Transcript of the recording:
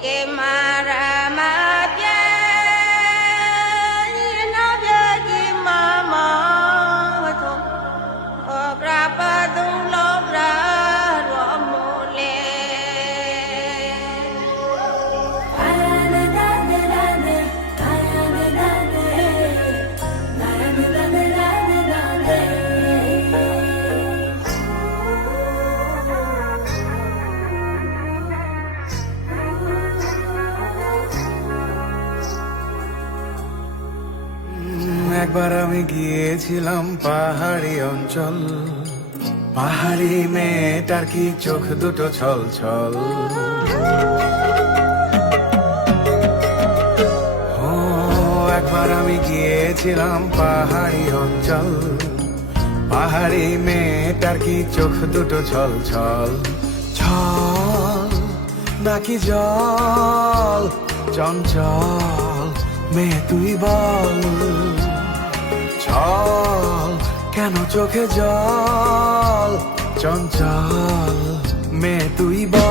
que más. একবার আমি গিয়েছিলাম পাহাড়ি অঞ্চল। পাহাড়ি মেয়েটার কি চোখ দুটো ছল ছল? ও, একবার আমি গিয়েছিলাম পাহাড়ি অঞ্চল। পাহাড়ি মেয়েটার কি চোখ দুটো ছল ছল? ছল নাকি জল? চঞ্চল, মেয়ে তুই বল। কেন চোখে জল? চঞ্চল মে তুই বল।